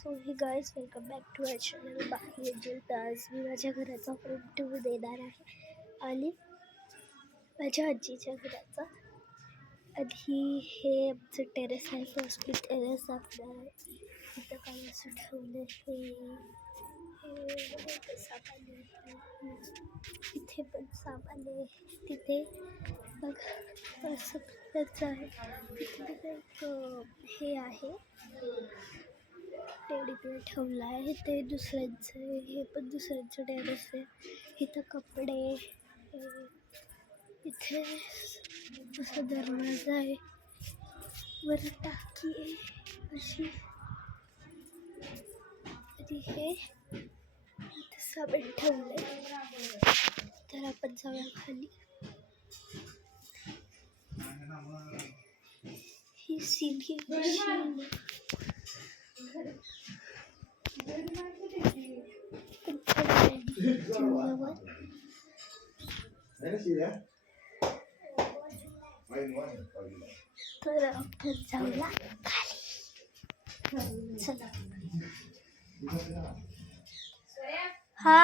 So hey guys welcome back to our channel बाकी तर आज मी माझ्या घराचा फ्रंट व्ह्यू देणार आहे आणि माझ्या आजीच्या घराचा. आणि हे आमचं टेरेस आहे, फर्स्ट मी टेरेस दाखवणार आहे. इथं काही असं ठेवलं हे साप आले, इथे पण साप आले, तिथे बघ असं त्याचं आहे. तिथे एक हे आहे टेडी बिअर ठेवला आहे, ते दुसऱ्यांचं आहे. हे पण दुसऱ्यांचं टेरेस आहे. इथं कपडे, इथे असा दरवाजा आहे, वर टाकी आहे अशी. आणि हे इथे साबण ठेवलंय. तर आपण जाऊया खाली. ही सीधी मशीन तर आपण जाऊया खाली. चला. हा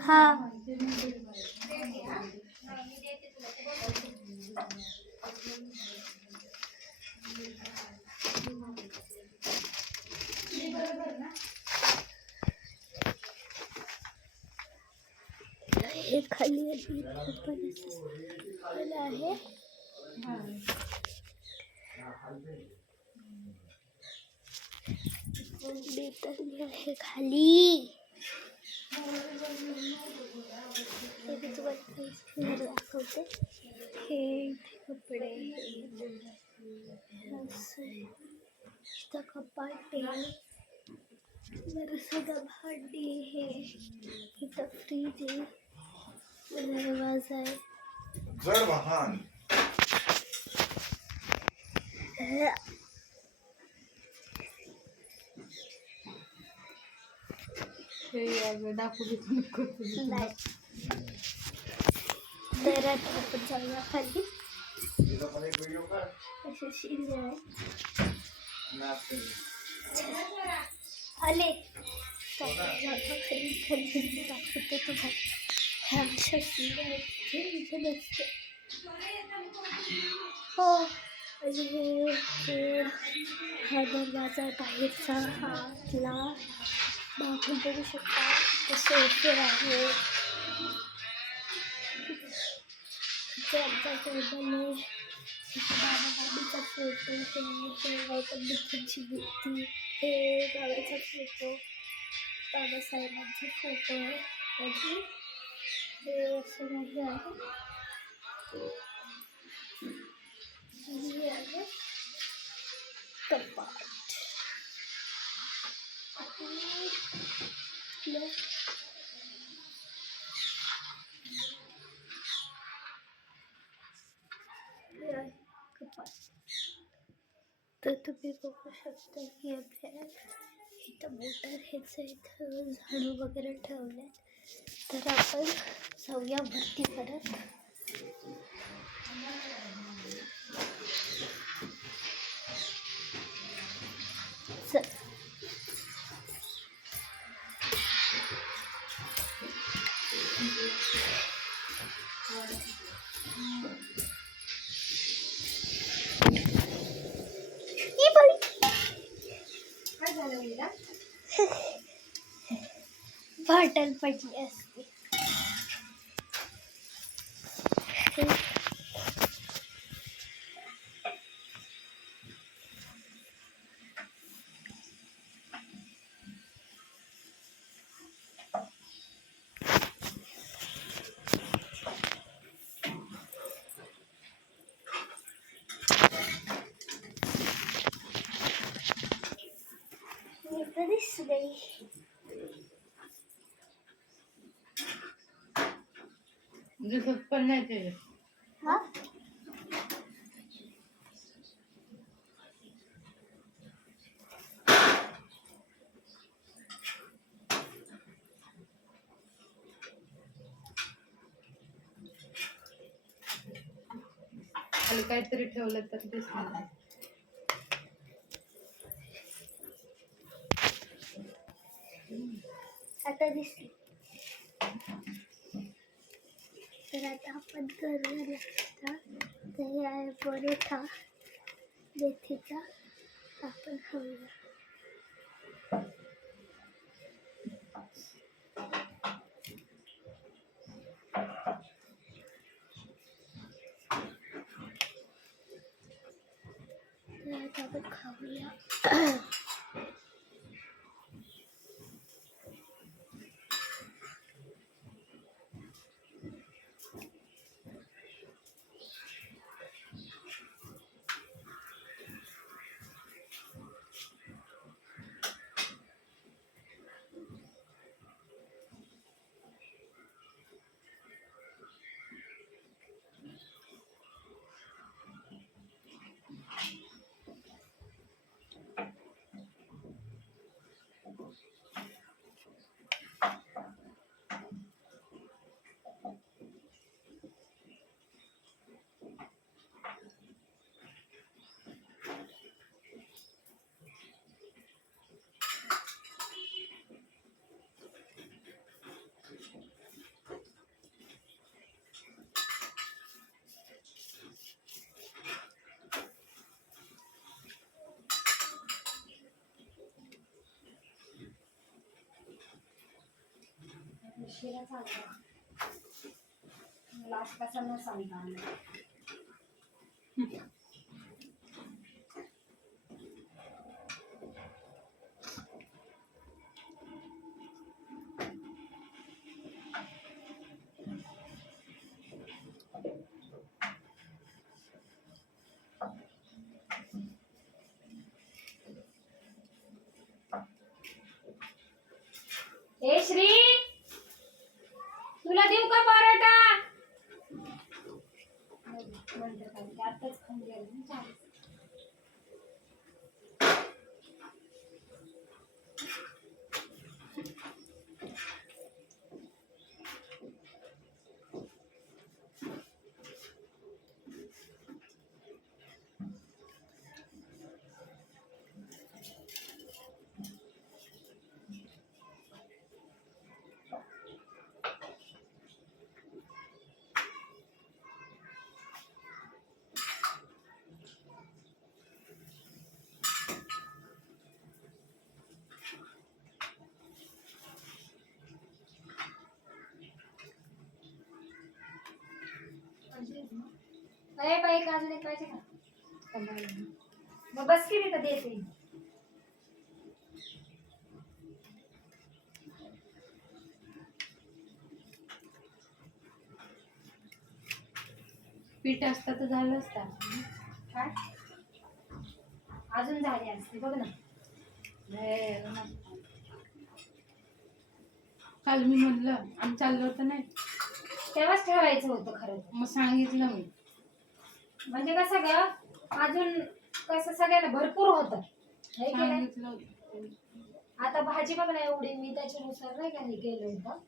हा हे खाली आहे. हे खाली हे तुम्हाला दाखवते. हे कपडे असं कपाट आहे, सगळं भांडी हे. इथं फ्रीज आहे, दरवाजा आहे. तर आता आपण जाऊया खाली. अशी शिडी आहे. आले खाली दाखवते तुम्हाला. ह्या अशा शिड्या आहेत. हो, आणि हा दरवाजा बाहेरचा हातला बाहेर बघू शकता. सोफे आहे, आमचा टेबल आहे, बाबा बाबीचा फोटो, हे गौतम बुद्धांची मूर्ती, हे बाबाचा फोटो, बाबासाहेबांचा फोटो आहे. आणि हे असं काही आहे. हे आहे कपाट. तर तुम्ही बघू शकता की आपल्या इथं मोटर हेच इथं झाडू वगैरे ठेवले. तर आपण जाऊया वरती परत. चल. बॉटल पडली असते. दिसले दिसत पण नाही ते. हा खाली काहीतरी ठेवलं तर दिसणार. आता दिसली. तर आता आपण करूया नाश्ता. तर हे आहे परोठा मेथीचा, आपण खाऊया. तर आता आपण खाऊया. शिरा चालला लास्ट कसा न सांगता ए श्री तुला देऊ का पराठा म्हणतात काय आताच खाऊन गेलं चालेल. अरे बाई अजून एक पाहिजे का मग बस की तर देते. पीठ असतं तर झालं असतं. काय अजून झाली असते बघ ना. काल मी म्हणलं आम्ही चाललो होतं नाही, तेव्हाच ठेवायचं होतं खरं तर. मग सांगितलं मी. म्हणजे कसं ग अजून कसं सगळ्यांना भरपूर होतं हे केलं. सांगितलं होतं. आता भाजी बघ ना एवढी मी त्याच्यानुसार नाही का हे केलं होतं.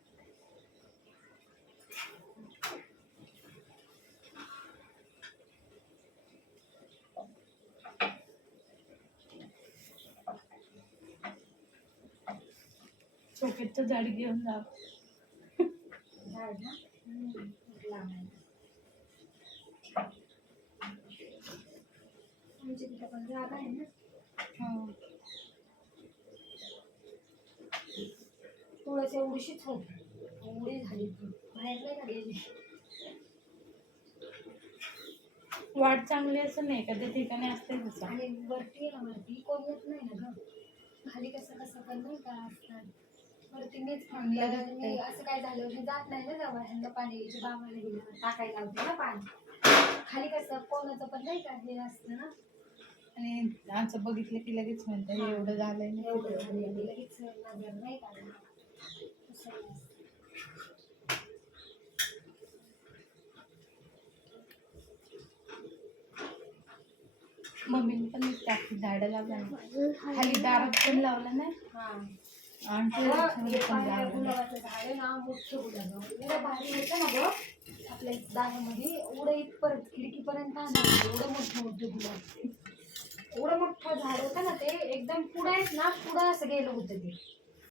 चोकेचं झाड घेऊन जा. झाड ना लावायला. आमच्या तिथं पण जागा आहे ना. तुळस एवढीशीच होती एवढी झाली बाहेर नाही का गेली. वाढ चांगली असं नाही का त्या ठिकाणी असते तसं. आणि वरती आहे ना वरती कोण येत नाही ना ग. खाली कसं कसं पण नाही का असतात वरती मीच थांबलं. मी असं काय झालं मी जात नाही ना जवळ ह्यांना पाणी बाबाला गेलं टाकायला होते ना पाणी. खाली कसं कोणाचं पण नाही का हे असतं ना. आणि आमचं बघितलं की लगेच म्हणतात हे एवढं झालंय ना एवढं झालं की लगेच नजर नाही काढलं. असं आहे. मम्मीने पण टाकी झाडं लावलं माझं खाली दारात पण लावलं नाही. हा आणि अगं, हे टेरेसवर पण पांढऱ्या लावलं. गुलाबाचं झाड आहे ना मोठं गुलाब एवढं भारी होतं ना ग. आपल्या दारामध्ये एवढं इथपर्यंत खिडकीपर्यंत आणलं एवढं मोठं गुलाब. एवढं मोठं झाड होतं ना ते एकदम पुढे आहेत ना पुढं असं गेलं होतं ते.